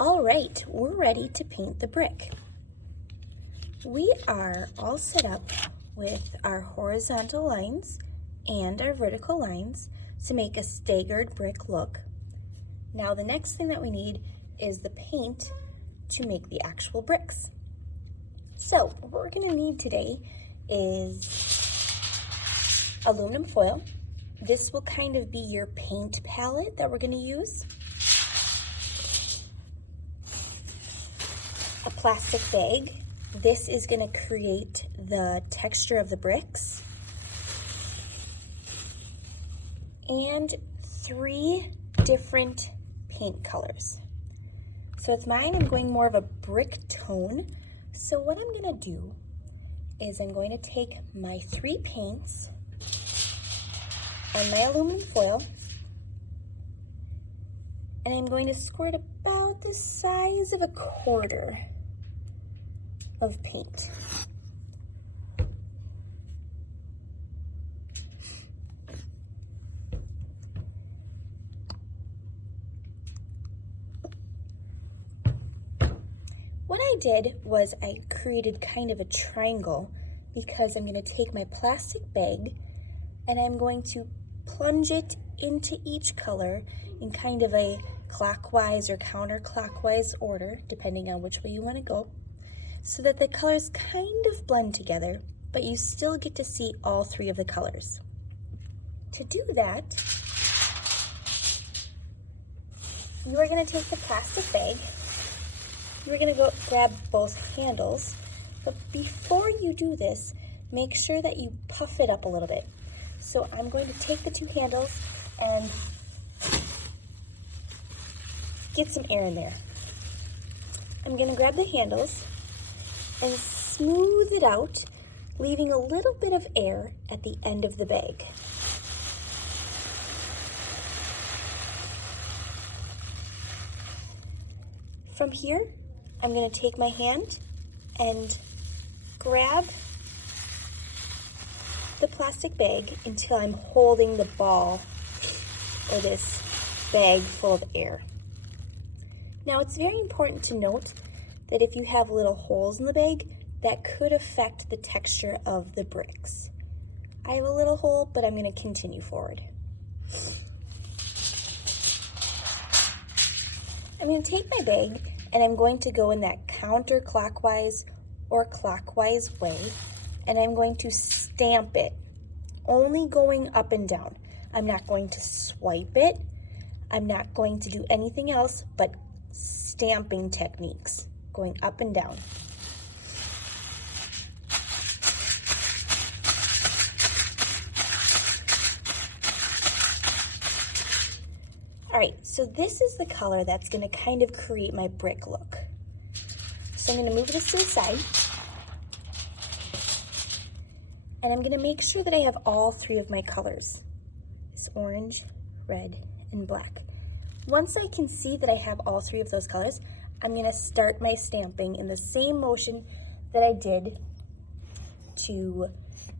All right, we're ready to paint the brick. We are all set up with our horizontal lines and our vertical lines to make a staggered brick look. Now the next thing that we need is the paint to make the actual bricks. So what we're gonna need today is aluminum foil. This will kind of be your paint palette that we're gonna use. A plastic bag. This is gonna create the texture of the bricks. And 3 different paint colors. So with mine, I'm going more of a brick tone. So what I'm gonna do is I'm going to take my 3 paints on my aluminum foil, and I'm going to squirt about the size of a quarter of paint. What I did was I created kind of a triangle because I'm going to take my plastic bag and I'm going to plunge it into each color in kind of a clockwise or counterclockwise order, depending on which way you want to go, so that the colors kind of blend together, but you still get to see all 3 of the colors. To do that, you are going to take the plastic bag, you're going to go grab both handles, but before you do this, make sure that you puff it up a little bit. So I'm going to take the 2 handles and get some air in there. I'm going to grab the handles and smooth it out, leaving a little bit of air at the end of the bag. From here, I'm going to take my hand and grab the plastic bag until I'm holding the ball or this bag full of air. Now it's very important to note that if you have little holes in the bag, that could affect the texture of the bricks. I have a little hole, but I'm going to continue forward. I'm going to take my bag and I'm going to go in that counterclockwise or clockwise way, and I'm going to stamp it, only going up and down. I'm not going to swipe it. I'm not going to do anything else but stamping techniques, going up and down. All right, so this is the color that's gonna kind of create my brick look. So I'm gonna move this to the side. And I'm gonna make sure that I have all 3 of my colors. It's orange, red, and black. Once I can see that I have all 3 of those colors, I'm gonna start my stamping in the same motion that I did to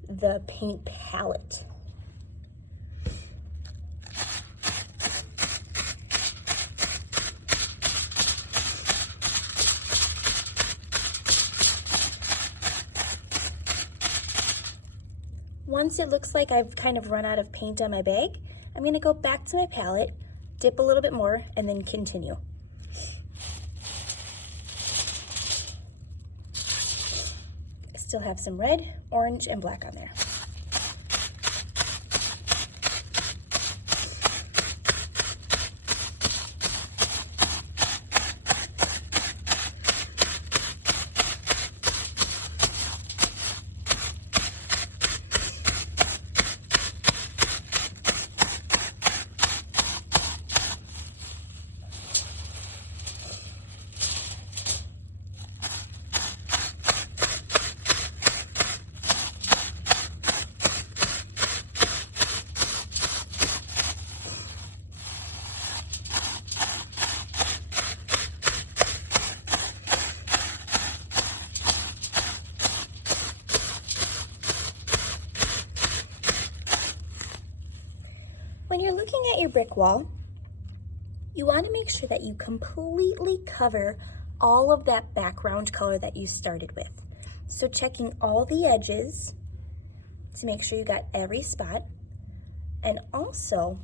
the paint palette. Once it looks like I've kind of run out of paint on my bag, I'm going to go back to my palette, dip a little bit more, and then continue. I still have some red, orange, and black on there. When you're looking at your brick wall, You want to make sure that you completely cover all of that background color that you started with. So checking all the edges to make sure you got every spot, and also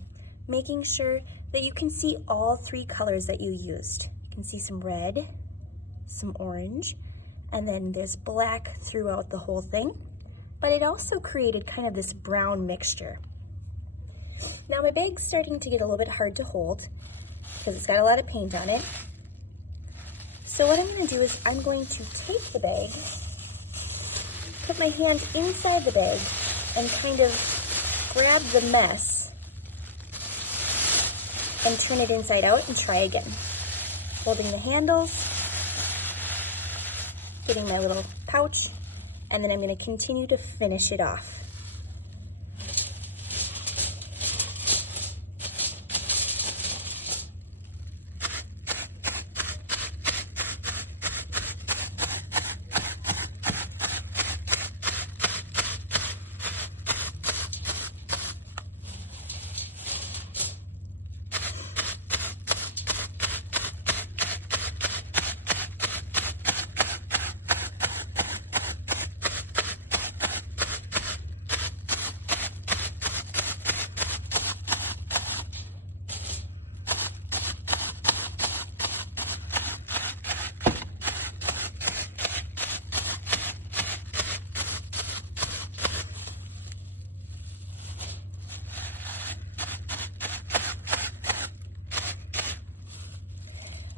making sure that you can see all three colors that you used. You can see some red, some orange, and then there's black throughout the whole thing, but it also created kind of this brown mixture. Now my bag's starting to get a little bit hard to hold because it's got a lot of paint on it. So what I'm going to do is I'm going to take the bag, put my hand inside the bag, and kind of grab the mess and turn it inside out and try again. Holding the handles, getting my little pouch, and then I'm going to continue to finish it off.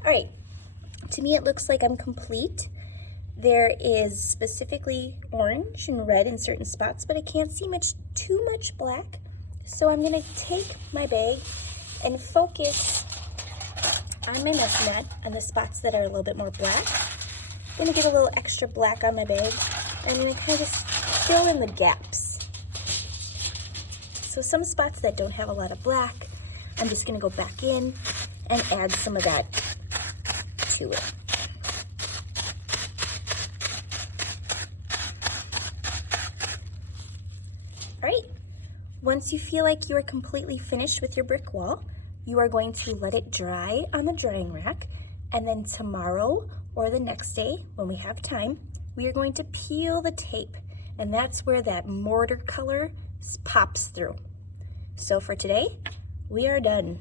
All right, to me it looks like I'm complete. There is specifically orange and red in certain spots, but I can't see too much black. So I'm gonna take my bag and focus on my mess mat on the spots that are a little bit more black. I'm gonna get a little extra black on my bag, and I'm gonna kind of just fill in the gaps. So some spots that don't have a lot of black, I'm just gonna go back in and add some of that to it. All right, once you feel like you are completely finished with your brick wall, you are going to let it dry on the drying rack, and then tomorrow or the next day when we have time, we are going to peel the tape, and that's where that mortar color pops through. So for today, we are done.